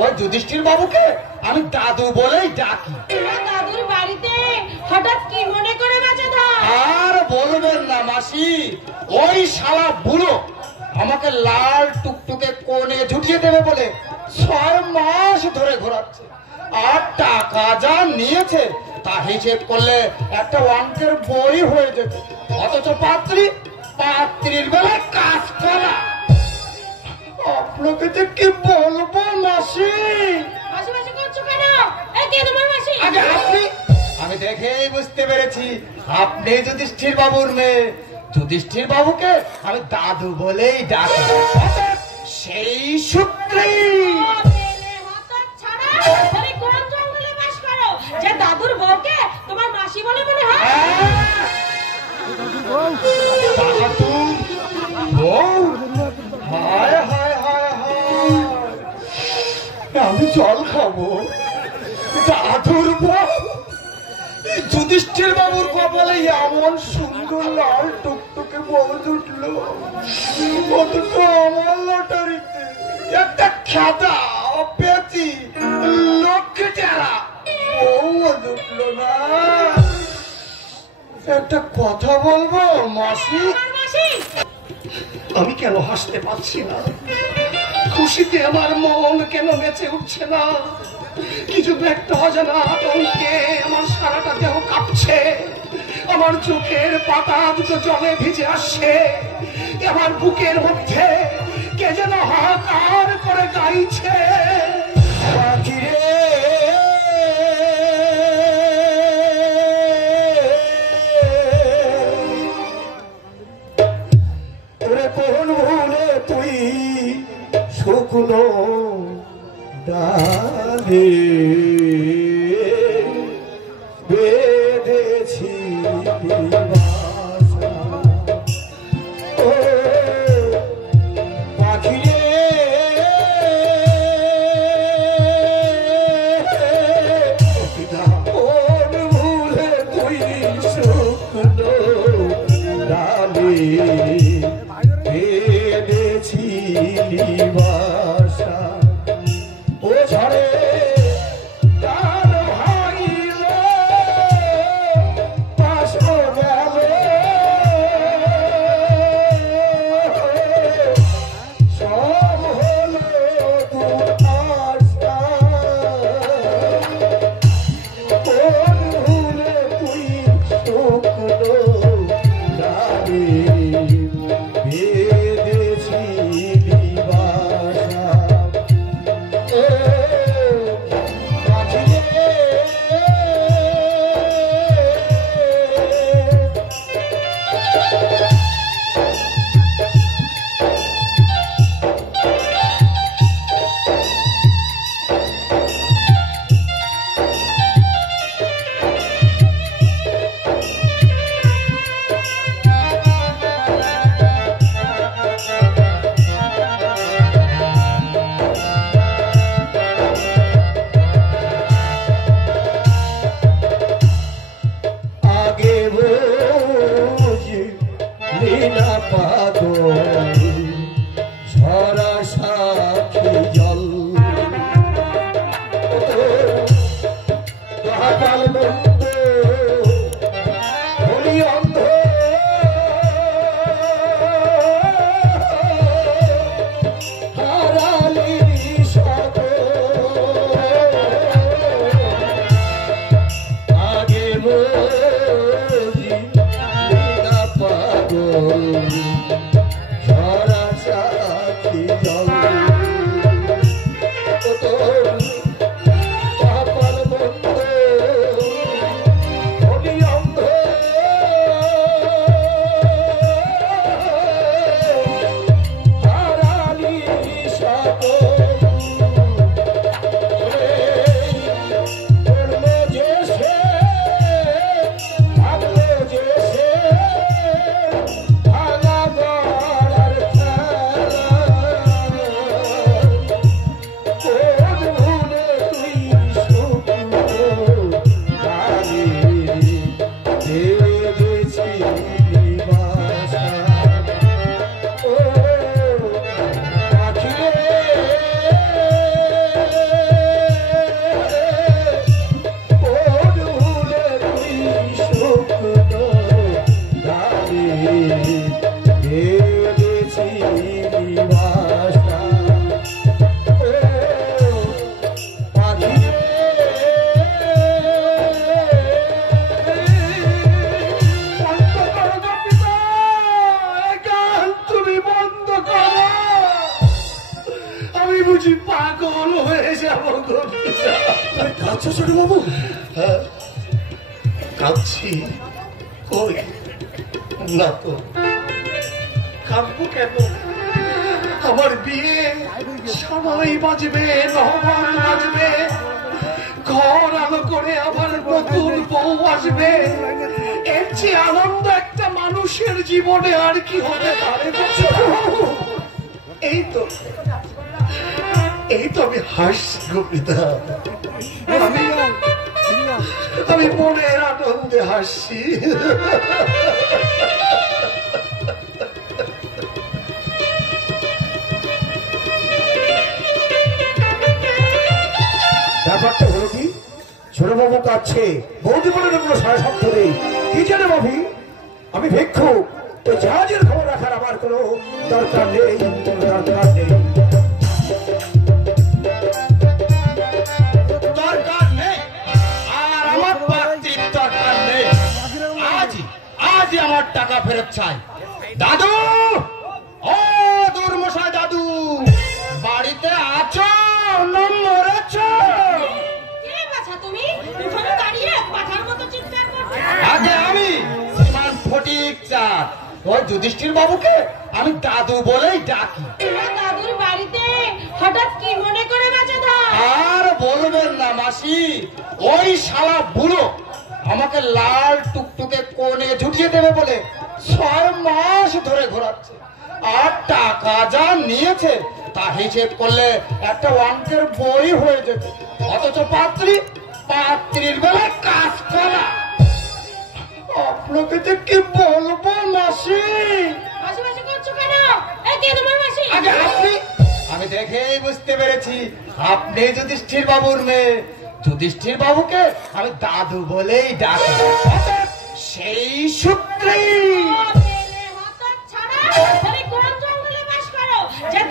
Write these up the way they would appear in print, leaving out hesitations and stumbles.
ওই যুধিষ্ঠির বাবুকে আমি দাদু বলেই ডাকি। দাদুর বাড়িতে হঠাৎ কি মনে করে বাঁচাধর? আর বলবেন না মাসি, ওই শালা বুড়ো আমাকে লাল টুকটুকে কোণে ঝুটিয়ে দেবে বলে 6 মাস ধরে ঘোরাচ্ছে। আর টাকা যা নিয়েছে তা হিসেব করলে একটা অঙ্কের বই হয়ে যেত। অথচ পাত্রীর বেলায় কাজ করা। আপনাকে যে কি বলবো মাসি। আগে আপনি, আমি দেখেই বুঝতে পেরেছি আপনি যুধিষ্ঠির বাবুর মেয়ে। যুধিষ্ঠির বাবুকে আমি দাদু বলেই ডাকি। সেই সূত্রেই যে দাদুর বউকে তোমার মাসি বলে মনে হয়। হায় হায় হায় হায়, আমি জল খাবো। দাদুর বউ যুধিষ্ঠির বাবুর কপালে এমন সুন্দর লাল টুকটুকে বউ জুটলো, অথচ আমার লটারিতে একটা খেদা পেয়েছি লক্ষ্মী টেরা বউ জুটলো না। একটা কথা বলবো মাসি? আমি কেন হাসতে পারছি না? খুশিতে আমার মন কেন নেচে উঠছে না? কিছু একটা অজানা আতঙ্কে আমার সারাটা দেহ কাঁপছে। আমার চোখের পাতা দুটো জলে ভিজে আসছে। আমার বুকের মধ্যে কে যেন হাহাকার করে গাইছে। কোন ভুলে তুই শুকনো ডালে বেঁধেছি পাখিরে কোন ভুলে তুই শুকনো ডালে বাসা ও ঝড়ে তার ভাইল পাশো গেল সব হলো দুর্দশা। কোন ভুলে তুই শুকনো ডালে বেঁধেছি বাসা। ও মাঝি রে, বন্ধ করো গো পিতা, এই গান তুমি বন্ধ করো। আমি বুঝি পাগল হয়ে যাবো গো পিতা। কাঁদছো ছোট বাবু? হ্যাঁ কাঁদছি। কই না তো, কাঁদবো কেন? আমার বিয়ে সবাই বাজবে, নহবর বাজবে, ঘর আলো করে আমার নতুন বউ আসবে। এর চেয়ে আনন্দ একটা মানুষের জীবনে আর কি হতে পারে? এই তো আমি হাসছি গো পিতা। আমি মনের আনন্দে হাসছি। ব্যাপারটা হলো কি, ছোটবাবু কাছে বৌদি বলে কোনো সাড়ে সাত ধরে কি জানে ভাবি, আমি ভিক্ষু, ওই জাহাজের খবর রাখার আমার কোনো দরকার নেই, দরকার নেই। দরকার নেই আর আমার পাত্রীর দরকার নেই। আজই আমার টাকা ফেরত চাই। দাদু, ও দুর্মশাই দাদু, বাড়িতে আছো না মরেছো? আগে আমি শ্রীমান ফটিক চাঁদ, ওই যুধিষ্ঠির বাবুকে আমি দাদু বলেই ডাকি। দাদুর বাড়িতে হঠাৎ কি মনে করে বাঁচা? আর বলবেন না মাসি, ওই শালা বুড়ো আমাকে লাল টুকটুকে কোণে ঝুটিয়ে দেবে বলে 6 মাস ধরে ঘোরাচ্ছে। আর টাকা যা নিয়েছে তা হিসেব করলে একটা অঙ্কের বই হয়ে যেত। অথচ পাত্রীর বেলায় কাজ করা। আপনাকে যে কি বলবো মাসি। আগে আমি দেখেই বুঝতে পেরেছি আপনি যুধিষ্ঠির বাবুর মেয়ে। যুধিষ্ঠির বাবুকে আমি দাদু বলেই ডাকি। সেই সূত্রেই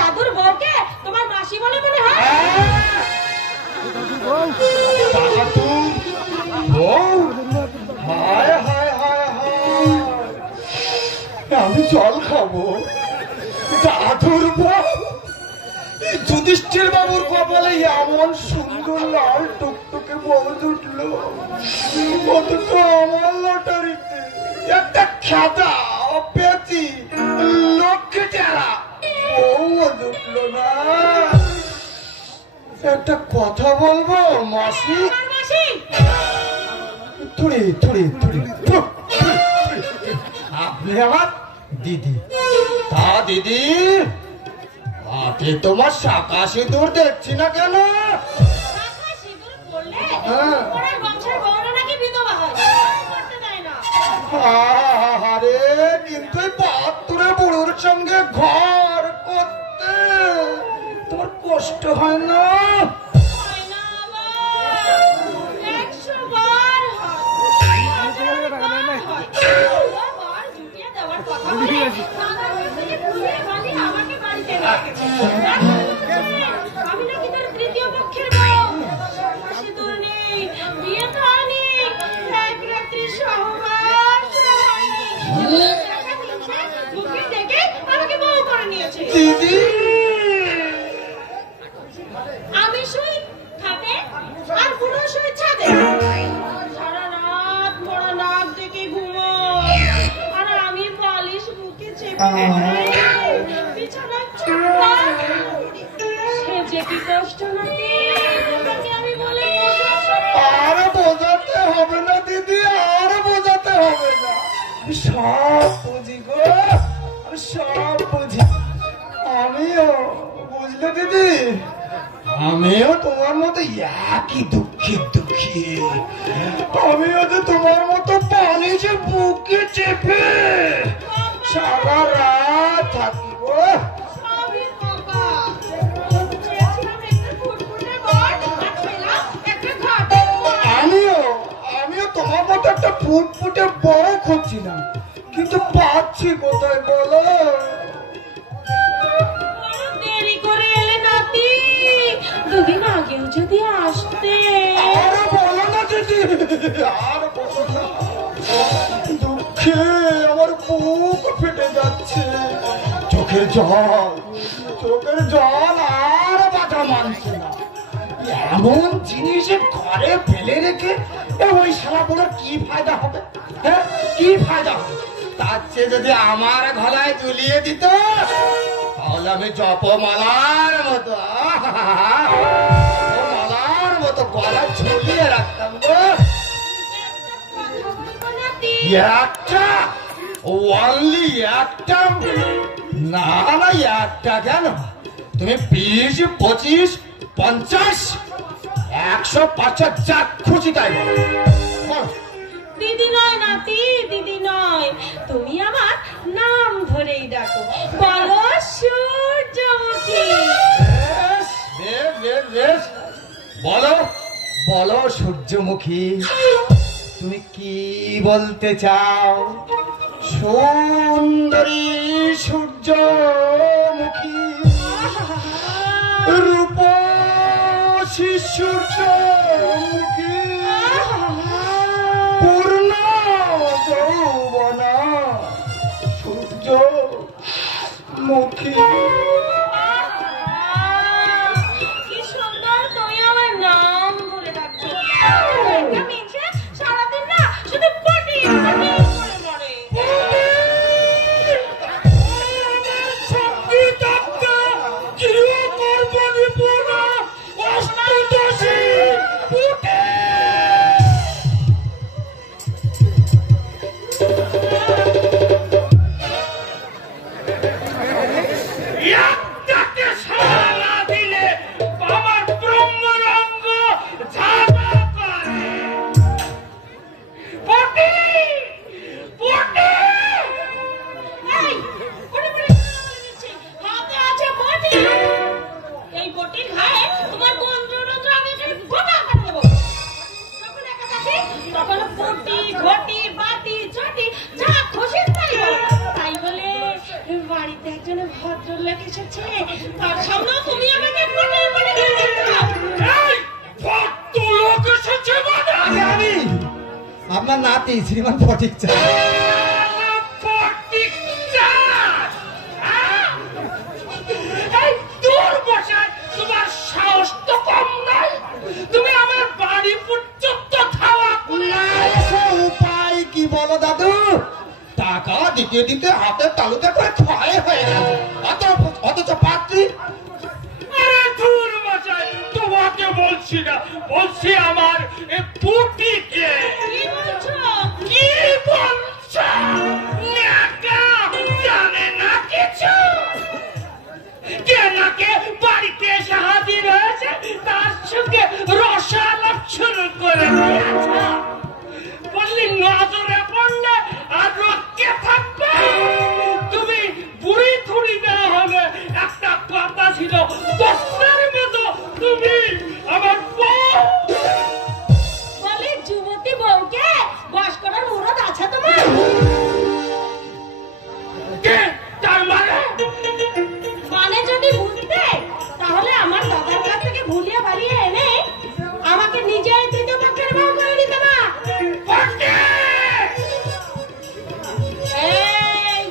দাদুর বউকে তোমার মাসি বলে মনে হয়? হায় হায় হায় হায়, আমি জল খাবো? দাদুর বউ যুধিষ্ঠির বাবুর কপালে এমন সুন্দর লাল টুকটুকে বউ জুটলো, অথচ আমার লটারিতে একটা খেদা পেঁচি লক্ষ্মী টেরা বউ জুটলো না। একটা কথা বলবো মাসি? আপনি আমার দিদি। তা দিদি, আপনি তোমার শাখা সিঁদুর দেখছি না কেন? আরে কিন্তু 72 বুড়োর সঙ্গে ঘর করতে তোমার কষ্ট হয় না? আমি নাকি তার তৃতীয় পক্ষের বউ। সিঁদুর নেই, বিয়ে খাওয়ানি, এক রাত্রি সহবাস মুখে দেখে আমাকে বউ করে নিয়েছে। দিদি, আমি শুই খাটে আর পুরো শুই ছাদে। সারা রাত মোড়া নাক দেখে ঘুমোয় আর আমি বালিশ বুকে চেপে বিছানায় চুপা। সে যে কি কষ্ট নাকি আমি বলে আর বোঝাতে হবে না দিদি, আর বোঝাতে হবে না। সব বুঝি গো, আমি সব বুঝি। আমিও বুঝলে দিদি, আমিও তোমার মতো একই দুঃখী। আমিও তো তোমার মতো বালিশে বুকে চেপে সারা রাত থাকিব। আমিও তোমার মতো একটা ফুটফুটে বউ খুঁজছিলাম, কিন্তু পাচ্ছি কোথায় বলো? দেরি করে এলে নাতি, দুদিন আগেও যদি আসতে। আর বলো না দিদি, আর বলো না। দুঃখে আমার বুক ফেটে যাচ্ছে, চোখের জল আর বাধা মানছে না। এমন জিনিস ঘরে ফেলে রেখে ওই শালাগুলোর কি ফায়দা হবে? হ্যাঁ, কি ফায়দা হবে? তার চেয়ে যদি আমার গলায় ঝুলিয়ে দিত, তাহলে আমি জপমালার মতো মালার মতো গলায় ঝুলিয়ে রাখতাম গো। একটা, ওনলি একটা, না না একটা কেন, তুমি 20, 25, 50, 100, 500 যা খুশি তাই বলো। দিদি নয় নাতি, দিদি নয়, তুমি আমার নাম ধরেই ডাকো, বলো সূর্যমুখী। বেশ, বলো বলো সূর্যমুখী, তুমি কি বলতে চাও? সুন্দরী সূর্যমুখী, রূপসী সূর্যমুখী, পূর্ণ যৌবনা সূর্যমুখী। কি সুন্দর তুমি আমার নাম ধরে ডাকছো। সারাদিন না শুধু পটি করে মরে। আপনার নাতি শ্রীমান ফটিক চা। তোমার সাহস তো কম নাই, তুমি আমার বাড়ি পর্যন্ত খাওয়া উপায় কি বলো দাদু? টাকা দিতে দিতে হাতের তালুতে করে ক্ষয় হয়ে গেছে, অথচ পাত্রী। আরে দূর মশাই, তোমাকে বলছি না, বলছি আমার পুটিকে। কি বলছো? কি বলছো? ন্যাকা জানে না কিছু। কেনাকে বাড়িতে এসে হাজির হয়েছে, তার সঙ্গে রসালাপ শুরু করে দিয়েছে। বললি নজরে পড়লে আর রক্ষে থাকবে। তুমি বুড়ি থুড়ি না হলে একটা কথা ছিল, দশটার মতো তুমি আমার বউ। বলে যুবতী বউকে বস করার মুরত আছে তোমার? তার মানে যদি বুঝতে, তাহলে আমার দাদার কাছ থেকে ভুলিয়ে বাড়িয়ে এনে আমাকে নিজের তৃতীয় পক্ষের বউ করে দিতে না। এই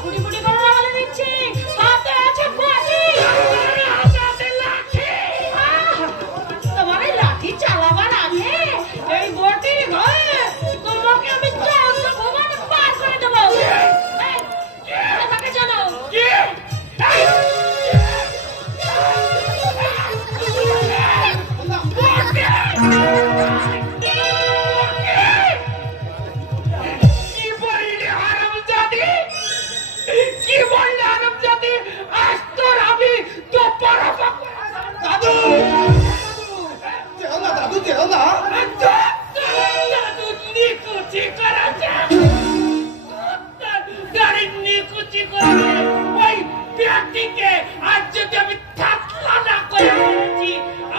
ফুটি ফুটি করে বলে দিচ্ছি, হাতে আছে লাঠি। তোমার এই লাঠি চালাবার আগে এই বটির ঘরে তোমাকে আমি চৌদ্দ ভুবন পার করে দেবো। কথাকে জানো?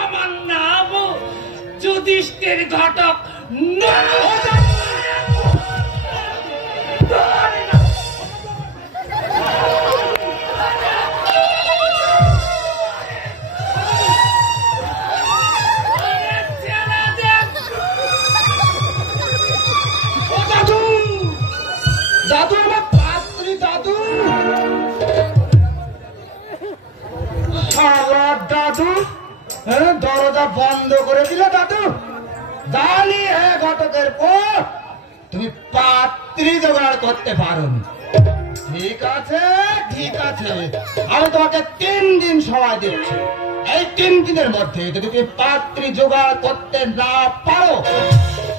আমার নাম যুধিষ্ঠির ঘটক। দাদু? হ্যাঁ, দরজা বন্ধ করে দিলে দাদু? জানি হ্যাঁ ঘটকের পর তুমি পাত্রী জোগাড় করতে পারো। ঠিক আছে ঠিক আছে, আমি তোমাকে 3 দিন সময় দিচ্ছি। এই 3 দিনের মধ্যে যদি তুমি পাত্রী জোগাড় করতে না পারো,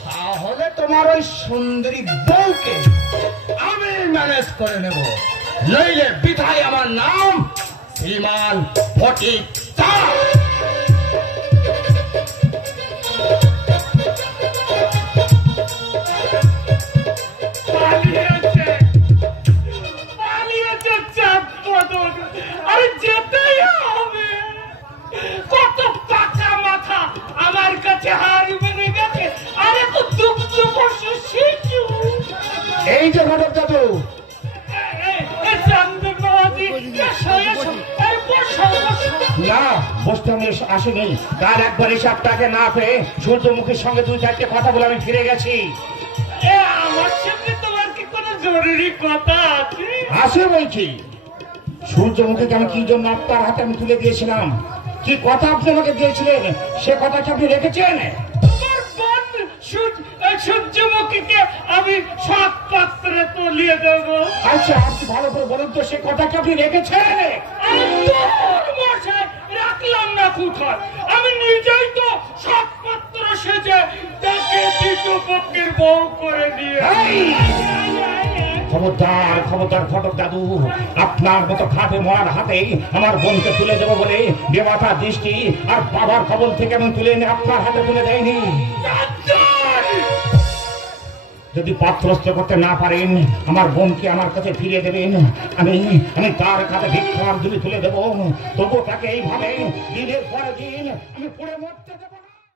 তাহলে তোমার ওই সুন্দরী বউকে আমি ম্যানেজ করে নেব। নইলে বিধায় আমার নাম শ্রীমান ফটিক চাঁদ। আরে যেতেই হবে। কত পাকা মাথা আমার কাছে হার মেনে গেছে। আরে তো দুগ্ধ পশু শিশু। এই যে ঘটক দাদু, না বসতে আমি আসিনি। কাল একবার হিসাবটাকে না পেয়ে সূর্যমুখীর সঙ্গে 2-4টে কথা বলে আমি ফিরে গেছি। আমার সঙ্গে তোমার কি কোনো জরুরি কথা আছে? আসে বলছি, সূর্যমুখীকে আমি কি জন্য আপনার হাতে আমি তুলে দিয়েছিলাম, কি কথা আপনি আমাকে দিয়েছিলেন, সে কথা কি আপনি রেখেছেন? তোমার বোন সূর্যমুখীকে আমি 7 পাত্রে তুলিয়ে দেব। আচ্ছা আপনি ভালো করে বলুন তো, সে কথা কি আপনি রেখেছেন? মশাই রাখলাম না কোথায়? আমি নিজেই তো 7 পাত্র সেজে তাকে দ্বিতীয় পক্ষের বউ করে দিয়ে। খবরদার খবরদার ঘটক দাদু, আপনার মতো খাটে মরার হাতেই আমার বোনকে তুলে দেবো বলে বেমাথা দৃষ্টি আর বাবার খবর থেকে আমি তুলে এনে আপনার হাতে তুলে দেয়নি। যদি পাত্রস্থ করতে না পারেন, আমার বোনকে আমার কাছে ফিরিয়ে দেবেন। আমি তার কাছে ভিক্ষার তুলে দেবো, তবু তাকে এইভাবে দিনের পরে দিন আমি পড়ে মরতে দেবো।